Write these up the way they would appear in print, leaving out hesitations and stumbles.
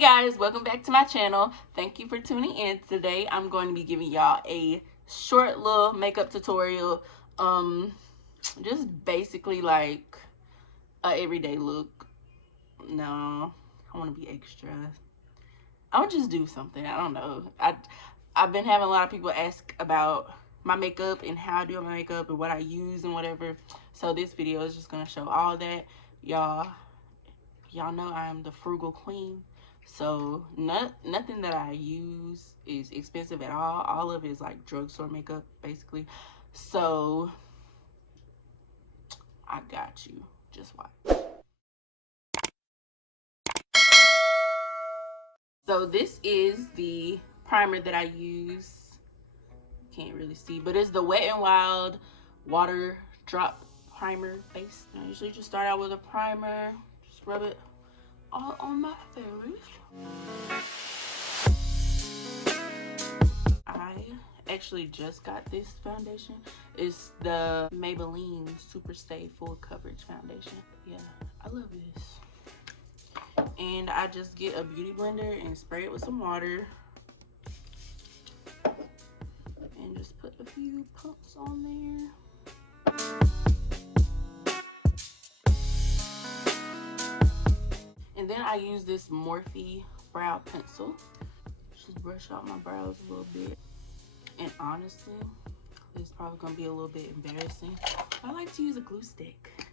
guys, welcome back to my channel. Thank you for tuning in. Today I'm going to be giving y'all a short little makeup tutorial, just basically like a everyday look. No, I want to be extra. I would just do something. I don't know. I've been having a lot of people ask about my makeup and how I do my makeup and what I use and whatever, so this video is just gonna show all that. Y'all know I'm the frugal queen, so nothing that I use is expensive at all. All of it is like drugstore makeup basically, so I got you. Just watch. So this is the primer that I use. Can't really see, but it's the Wet n Wild water drop primer base. I usually just start out with a primer, just rub it all on my face. I actually just got this foundation. It's the Maybelline Superstay Full Coverage Foundation. Yeah, I love this. And I just get a beauty blender and spray it with some water. And just put a few pumps on there. And then I use this Morphe brow pencil. Just brush out my brows a little bit. And honestly, this is probably gonna be a little bit embarrassing. I like to use a glue stick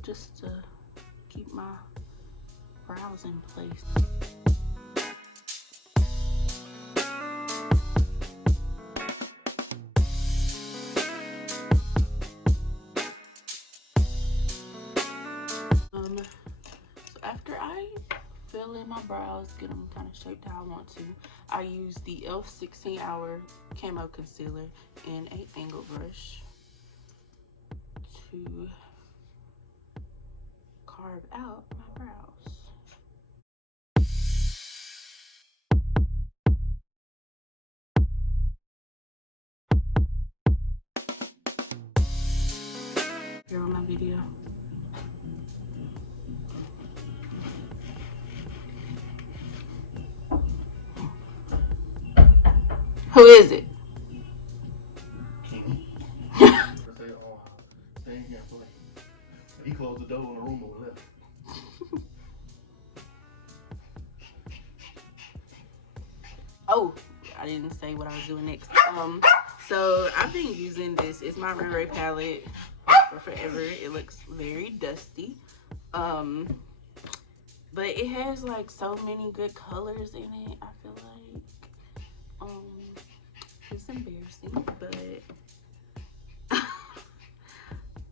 just to keep my brows in place. After I fill in my brows, get them kind of shaped how I want to, I use the e.l.f. 16 Hour Camo Concealer and an angle brush to carve out my brows. Here on my video. Who is it? He closed the door in the room and left. Oh, I didn't say what I was doing next. So I've been using this. It's my Ray palette for forever. It looks very dusty. But it has like so many good colors in it. I feel like it's embarrassing, but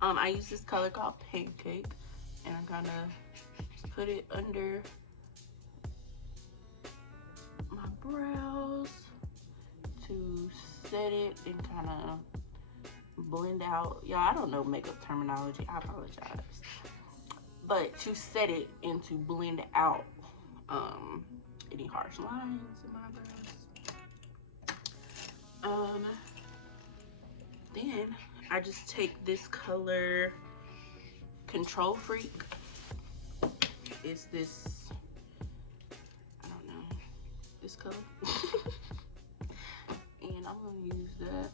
I use this color called Pancake, and I kind of put it under my brows to set it and kind of blend out. Y'all, I don't know makeup terminology, I apologize, but to set it and to blend out any harsh lines in my brows. Then I just take this color Control Freak. It's this, I don't know, this color. And I'm gonna use that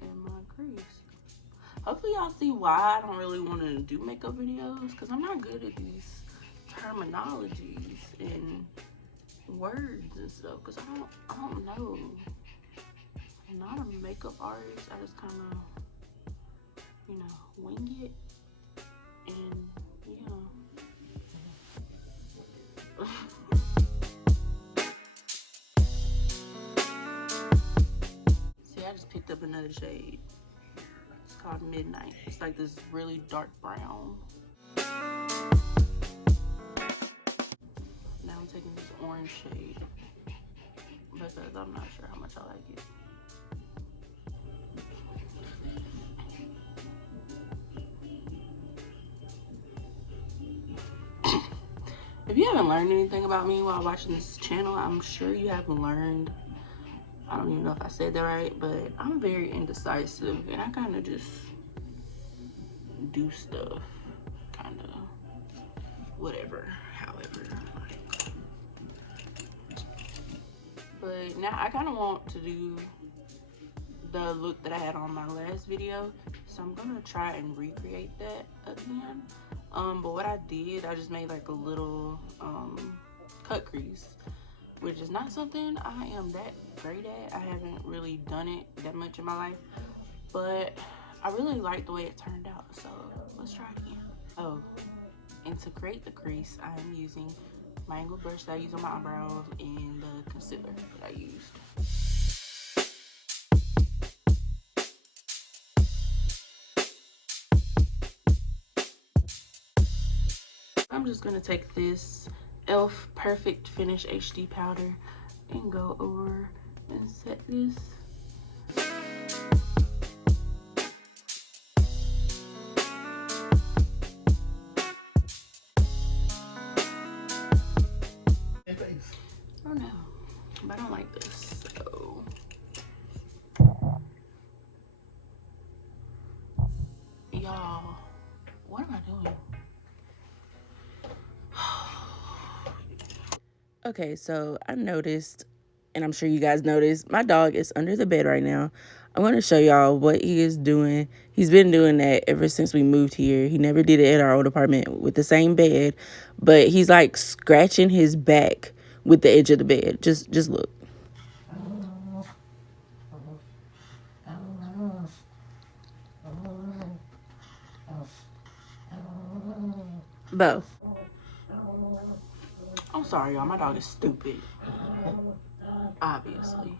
in my crease. Hopefully y'all see why I don't really want to do makeup videos, because I'm not good at these terminologies and words and stuff, because I don't know. I'm not a makeup artist. I just kind of, you know, wing it, and you know. See, I just picked up another shade. It's called Midnight. It's like this really dark brown. Now I'm taking this orange shade because I'm not sure how much I like it. If you haven't learned anything about me while watching this channel, I'm sure you haven't learned, I don't even know if I said that right, but I'm very indecisive, and I kind of just do stuff kind of whatever, however, like. But now I kind of want to do the look that I had on my last video, so I'm gonna try and recreate that again. But what I did, I just made like a little cut crease, which is not something I am that great at. I haven't really done it that much in my life, but I really like the way it turned out, so let's try it again. Oh, and to create the crease, I am using my angled brush that I use on my eyebrows and the concealer that I used. I'm just gonna take this e.l.f. Perfect Finish HD powder and go over and set this. I don't know, but I don't like this, so. Y'all, what am I doing? Okay, so I noticed, and I'm sure you guys noticed, my dog is under the bed right now. I'm going to show y'all what he is doing. He's been doing that ever since we moved here. He never did it at our old apartment with the same bed, but he's like scratching his back with the edge of the bed. Just look. Bo. I'm sorry, y'all. My dog is stupid. Obviously.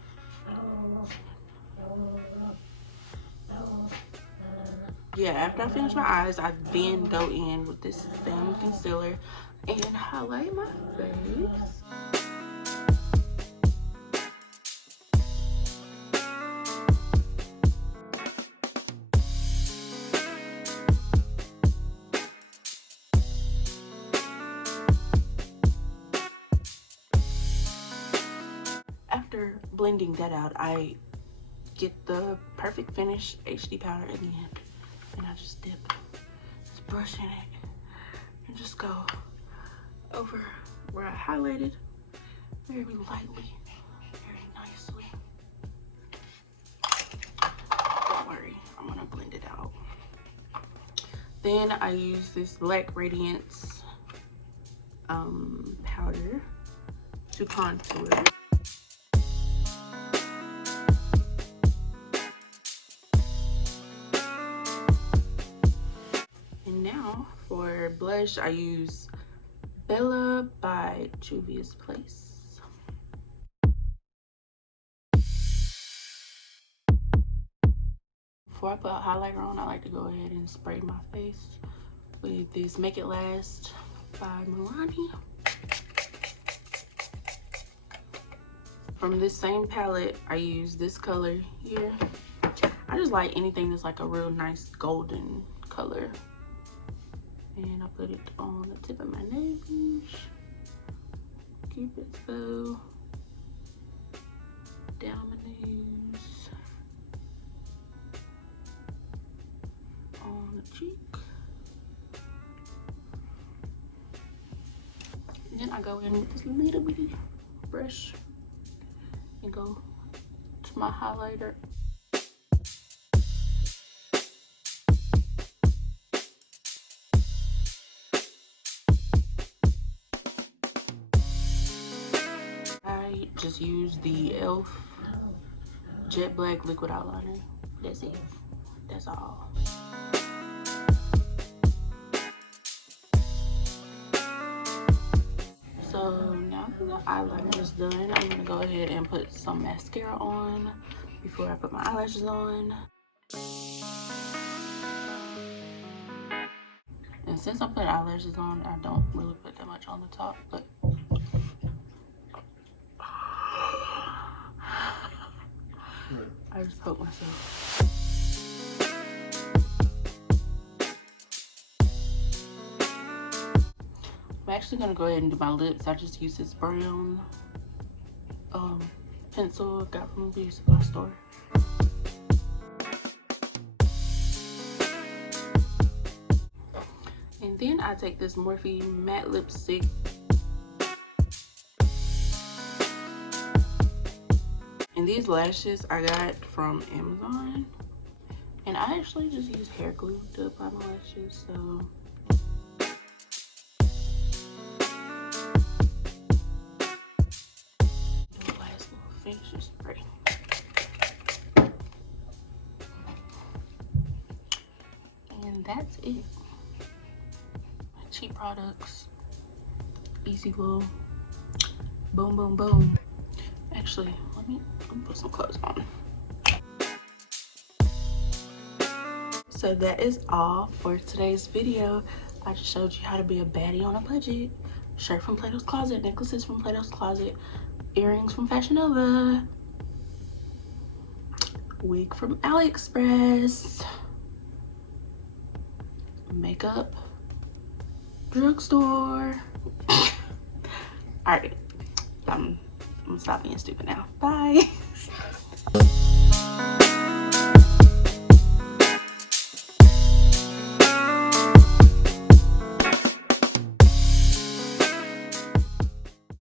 Yeah, after I finish my eyes, I then go in with this same concealer and highlight my face. After blending that out, I get the Perfect Finish HD powder in the end, and I just dip this brush in it and just go over where I highlighted very lightly, very nicely. Don't worry, I'm gonna blend it out. Then I use this black Radiance powder to contour. Now for blush, I use Bella by Juvia's Place. Before I put highlighter on, I like to go ahead and spray my face with this Make It Last by Milani. From this same palette, I use this color here. I just like anything that's like a real nice golden color. And I put it on the tip of my nose. Keep it so down my nose, on the cheek. And then I go in with this little bitty brush and go to my highlighter. Just use the e.l.f. Jet Black Liquid Eyeliner. That's it. That's all. So now that the eyeliner is done, I'm gonna go ahead and put some mascara on before I put my eyelashes on. And since I put eyelashes on, I don't really put that much on the top, but I just poked myself. I'm actually gonna go ahead and do my lips. I just use this brown pencil I got from the beauty supply store. And And then I take this Morphe matte lipstick. And these lashes I got from Amazon. And I actually just use hair glue to apply my lashes, so. The last little finishing spray. And that's it. Cheap products. Easy little boom, boom, boom. Actually, let me put some clothes on. So that is all for today's video. I just showed you how to be a baddie on a budget. Shirt from Plato's Closet, necklaces from Plato's Closet, earrings from Fashion Nova, wig from AliExpress, makeup, drugstore. Alright, I'm gonna stop being stupid now. Bye.